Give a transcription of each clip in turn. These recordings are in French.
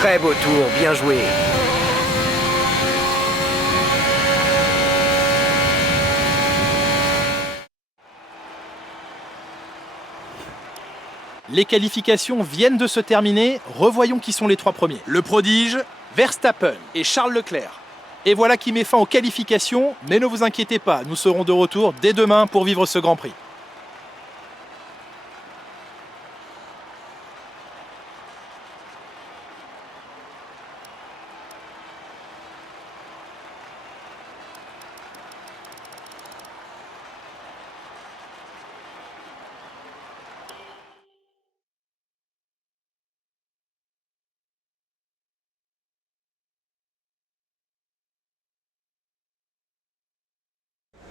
Très beau tour, bien joué. Les qualifications viennent de se terminer, revoyons qui sont les 3 premiers. Le prodige, Verstappen et Charles Leclerc. Et voilà qui met fin aux qualifications, mais ne vous inquiétez pas, nous serons de retour dès demain pour vivre ce Grand Prix.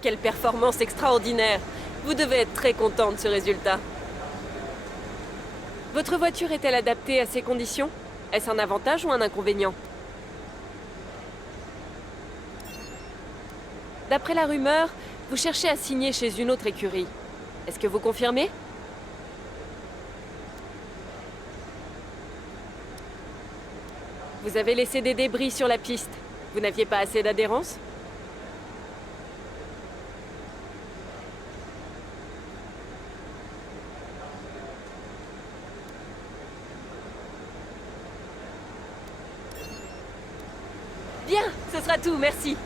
Quelle performance extraordinaire! Vous devez être très content de ce résultat. Votre voiture est-elle adaptée à ces conditions? Est-ce un avantage ou un inconvénient? D'après la rumeur, vous cherchez à signer chez une autre écurie. Est-ce que vous confirmez? Vous avez laissé des débris sur la piste. Vous n'aviez pas assez d'adhérence? Bien, ce sera tout, merci.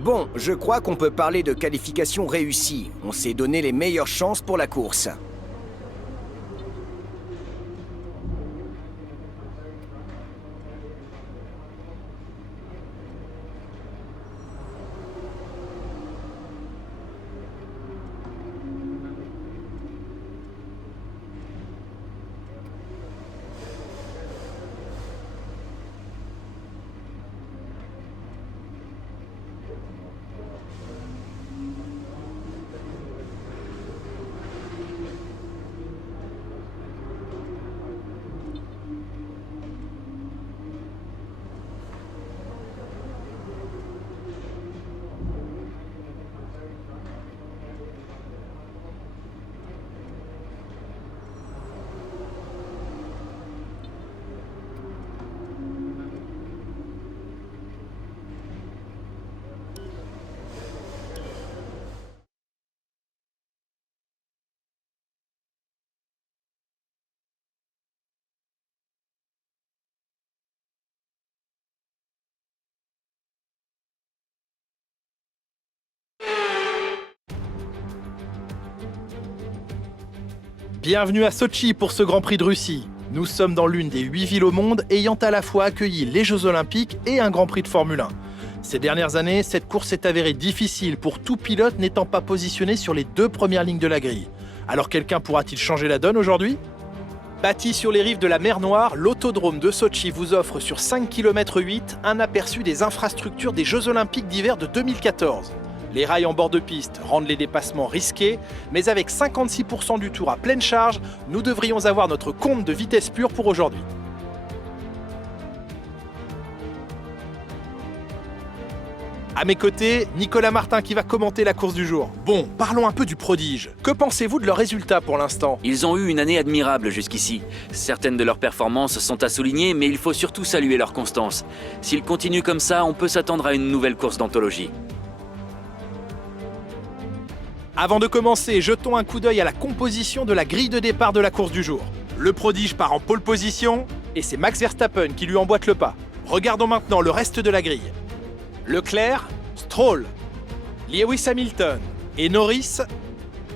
Bon, je crois qu'on peut parler de qualification réussie. On s'est donné les meilleures chances pour la course. Bienvenue à Sotchi pour ce Grand Prix de Russie. Nous sommes dans l'une des 8 villes au monde ayant à la fois accueilli les Jeux Olympiques et un Grand Prix de Formule 1. Ces dernières années, cette course s'est avérée difficile pour tout pilote n'étant pas positionné sur les 2 premières lignes de la grille. Alors quelqu'un pourra-t-il changer la donne aujourd'hui? Bâti sur les rives de la mer Noire, l'autodrome de Sotchi vous offre sur 5,8 km un aperçu des infrastructures des Jeux Olympiques d'hiver de 2014. Les rails en bord de piste rendent les dépassements risqués, mais avec 56% du tour à pleine charge, nous devrions avoir notre compte de vitesse pure pour aujourd'hui. À mes côtés, Nicolas Martin qui va commenter la course du jour. Bon, parlons un peu du prodige. Que pensez-vous de leurs résultats pour l'instant? Ils ont eu une année admirable jusqu'ici. Certaines de leurs performances sont à souligner, mais il faut surtout saluer leur constance. S'ils continuent comme ça, on peut s'attendre à une nouvelle course d'anthologie. Avant de commencer, jetons un coup d'œil à la composition de la grille de départ de la course du jour. Le prodige part en pole position, et c'est Max Verstappen qui lui emboîte le pas. Regardons maintenant le reste de la grille. Leclerc, Stroll, Lewis Hamilton et Norris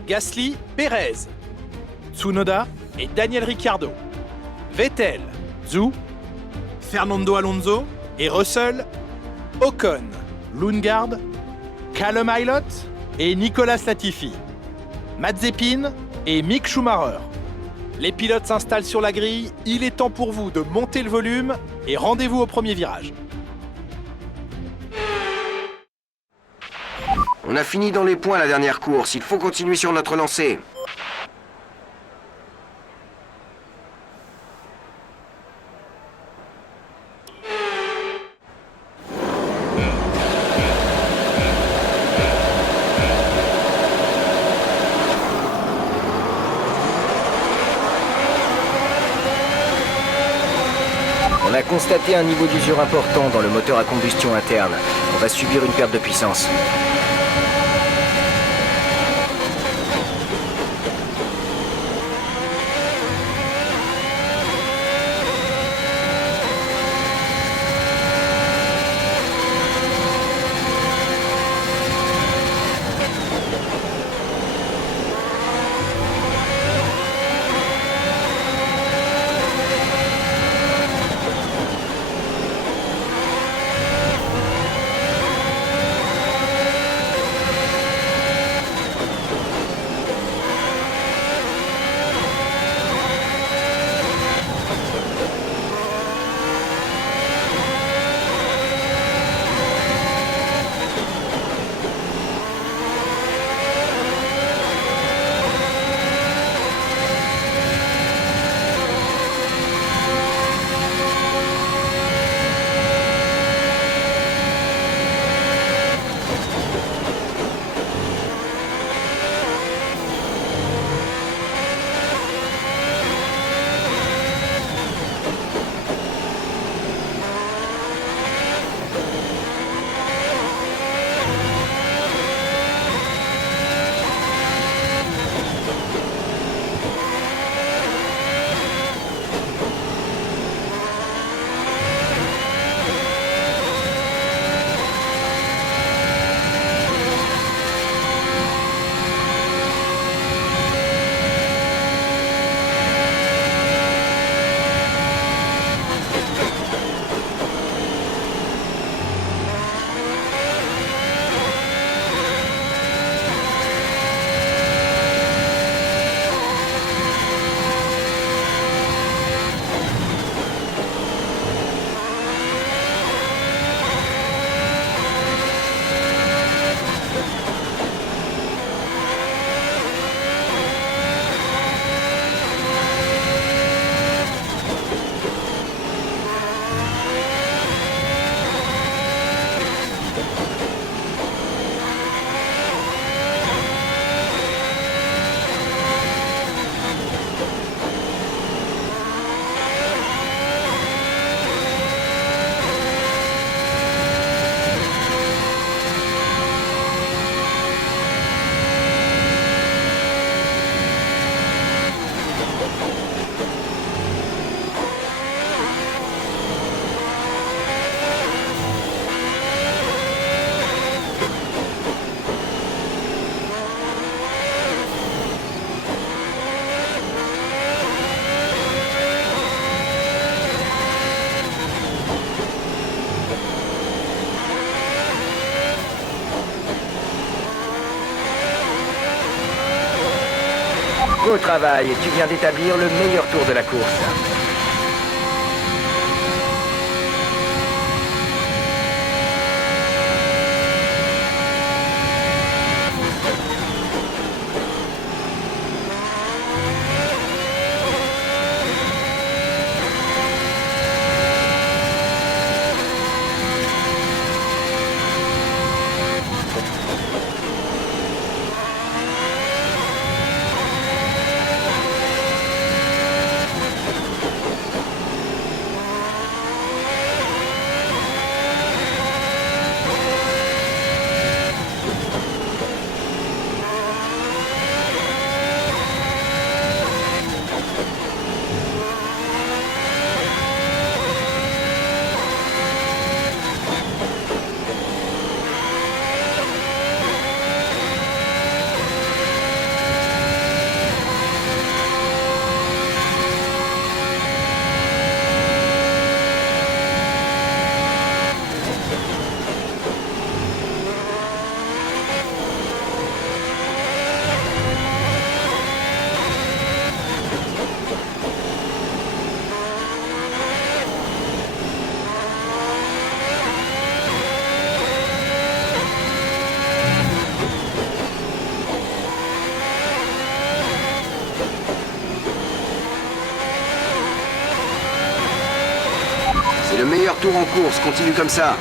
Gasly, Perez. Tsunoda et Daniel Ricciardo. Vettel, Zhou. Fernando Alonso et Russell. Ocon, Lundgaard, Callum Ilott et Nicolas Latifi. Mazepin et Mick Schumacher. Les pilotes s'installent sur la grille, il est temps pour vous de monter le volume et rendez-vous au premier virage. On a fini dans les points la dernière course, il faut continuer sur notre lancée. On a constaté un niveau d'usure important dans le moteur à combustion interne. On va subir une perte de puissance. Beau travail, tu viens d'établir le meilleur tour de la course. tour en course, continue comme ça.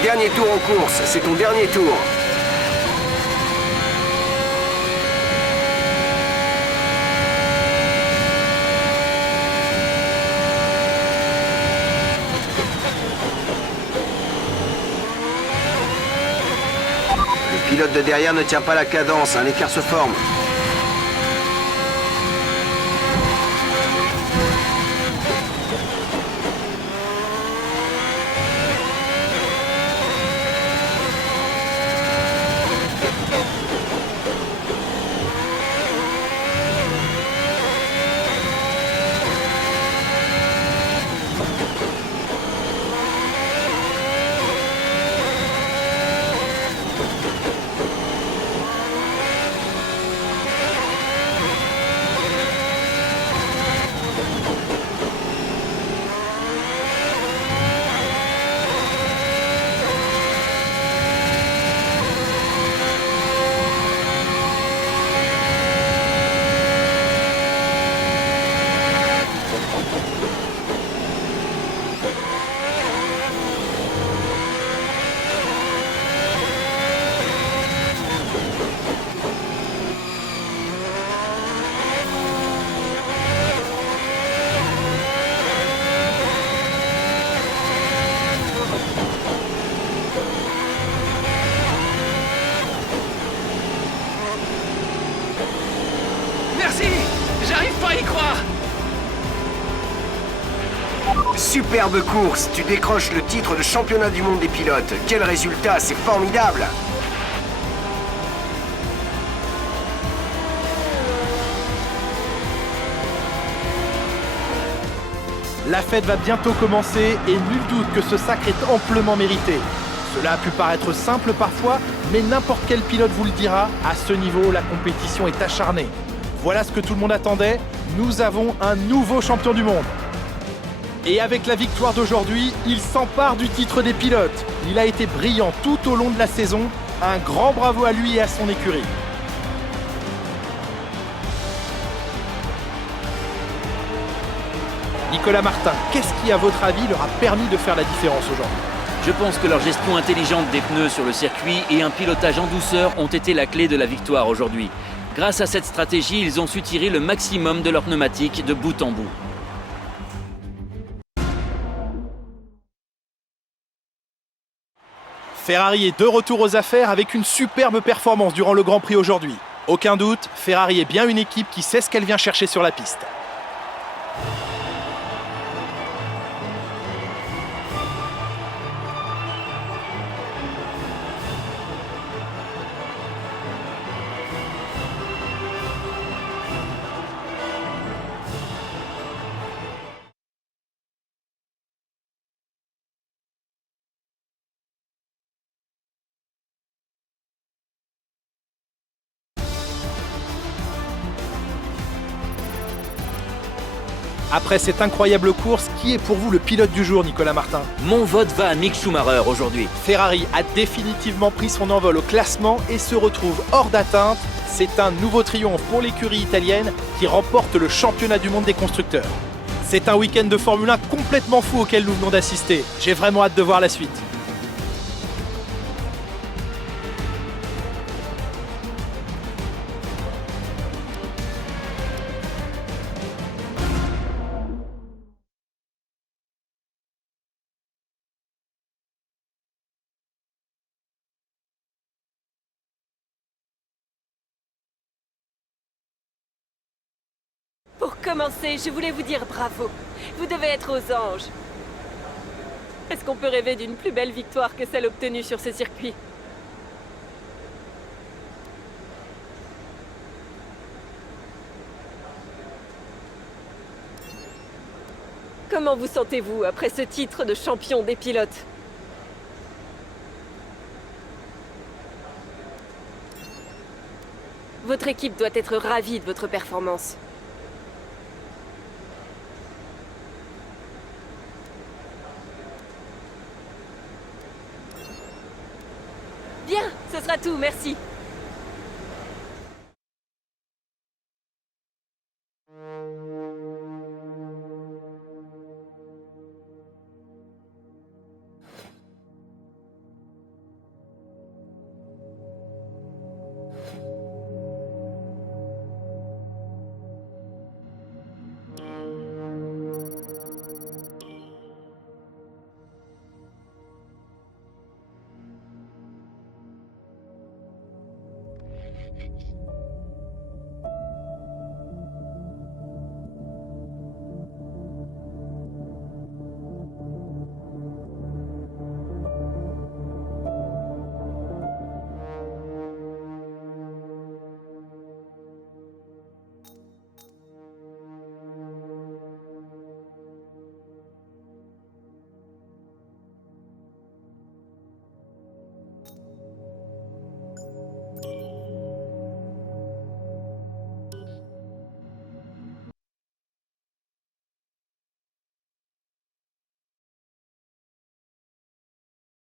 Dernier tour en course, c'est ton dernier tour. Le pilote de derrière ne tient pas la cadence, un écart se forme. Superbe course, tu décroches le titre de championnat du monde des pilotes. Quel résultat, c'est formidable! La fête va bientôt commencer et nul doute que ce sacre est amplement mérité. Cela a pu paraître simple parfois, mais n'importe quel pilote vous le dira, à ce niveau, la compétition est acharnée. Voilà ce que tout le monde attendait, nous avons un nouveau champion du monde. Et avec la victoire d'aujourd'hui, il s'empare du titre des pilotes. Il a été brillant tout au long de la saison. Un grand bravo à lui et à son écurie. Nicolas Martin, qu'est-ce qui, à votre avis, leur a permis de faire la différence aujourd'hui? Je pense que leur gestion intelligente des pneus sur le circuit et un pilotage en douceur ont été la clé de la victoire aujourd'hui. Grâce à cette stratégie, ils ont su tirer le maximum de leurs pneumatiques de bout en bout. Ferrari est de retour aux affaires avec une superbe performance durant le Grand Prix aujourd'hui. Aucun doute, Ferrari est bien une équipe qui sait ce qu'elle vient chercher sur la piste. Après cette incroyable course, qui est pour vous le pilote du jour, Nicolas Martin? Mon vote va à Mick Schumacher aujourd'hui. Ferrari a définitivement pris son envol au classement et se retrouve hors d'atteinte. C'est un nouveau triomphe pour l'écurie italienne qui remporte le championnat du monde des constructeurs. C'est un week-end de Formule 1 complètement fou auquel nous venons d'assister. J'ai vraiment hâte de voir la suite. Pour commencer, je voulais vous dire bravo. Vous devez être aux anges. Est-ce qu'on peut rêver d'une plus belle victoire que celle obtenue sur ce circuit? Comment vous sentez-vous après ce titre de champion des pilotes? Votre équipe doit être ravie de votre performance. Bien, ce sera tout, merci.